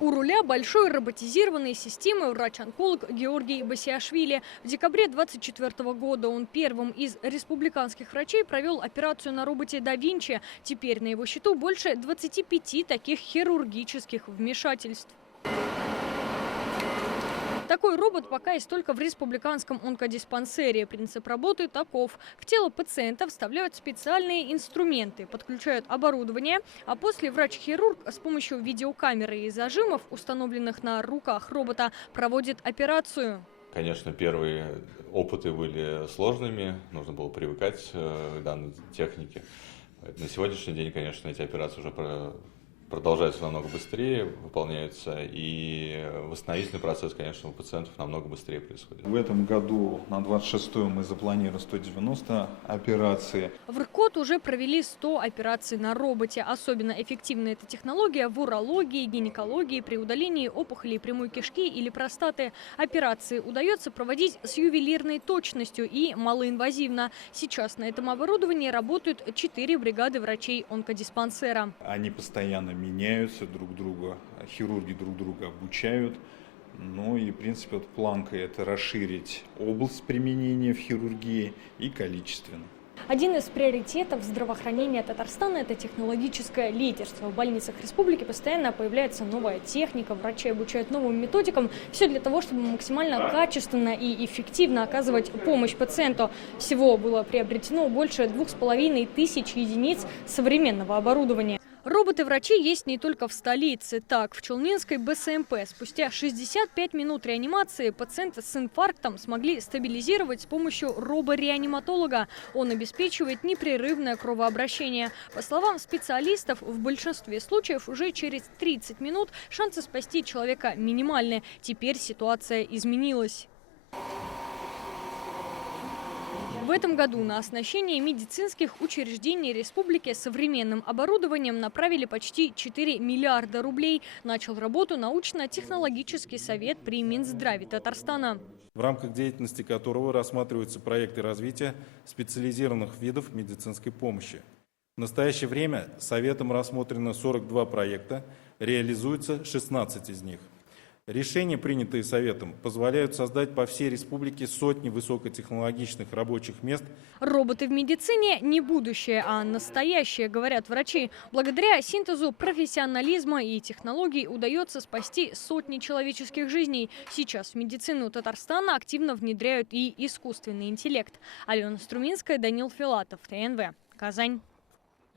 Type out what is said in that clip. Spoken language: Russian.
У руля большой роботизированной системы врач-онколог Георгий Басиашвили. В декабре 2024 года он первым из республиканских врачей провел операцию на роботе да Винчи. Теперь на его счету больше 25 таких хирургических вмешательств. Такой робот пока есть только в республиканском онкодиспансере. Принцип работы таков. В тело пациента вставляют специальные инструменты, подключают оборудование, а после врач-хирург с помощью видеокамеры и зажимов, установленных на руках робота, проводит операцию. Конечно, первые опыты были сложными, нужно было привыкать к данной технике. На сегодняшний день, конечно, эти операции уже продолжаются намного быстрее, выполняются, и восстановительный процесс, конечно, у пациентов намного быстрее происходит. В этом году на 26-ю мы запланировали 190 операций. В РКОТ уже провели 100 операций на роботе. Особенно эффективна эта технология в урологии, гинекологии, при удалении опухолей прямой кишки или простаты. Операции удается проводить с ювелирной точностью и малоинвазивно. Сейчас на этом оборудовании работают 4 бригады врачей онкодиспансера. Они постоянно меняются друг друга, хирурги друг друга обучают. Ну и, в принципе, вот планка – это расширить область применения в хирургии и количественно. Один из приоритетов здравоохранения Татарстана – это технологическое лидерство. В больницах республики постоянно появляется новая техника, врачи обучают новым методикам. Все для того, чтобы максимально качественно и эффективно оказывать помощь пациенту. Всего было приобретено больше 2500 единиц современного оборудования. Роботы-врачи есть не только в столице. Так, в Челнинской БСМП спустя 65 минут реанимации пациента с инфарктом смогли стабилизировать с помощью робореаниматолога. Он обеспечивает непрерывное кровообращение. По словам специалистов, в большинстве случаев уже через 30 минут шансы спасти человека минимальны. Теперь ситуация изменилась. В этом году на оснащение медицинских учреждений республики современным оборудованием направили почти 4 миллиарда рублей. Начал работу научно-технологический совет при Минздраве Татарстана, в рамках деятельности которого рассматриваются проекты развития специализированных видов медицинской помощи. В настоящее время Советом рассмотрено 42 проекта, реализуется 16 из них. Решения, принятые Советом, позволяют создать по всей республике сотни высокотехнологичных рабочих мест. Роботы в медицине не будущее, а настоящее, говорят врачи. Благодаря синтезу профессионализма и технологий удается спасти сотни человеческих жизней. Сейчас в медицину Татарстана активно внедряют и искусственный интеллект. Алена Струминская, Данил Филатов, ТНВ, Казань.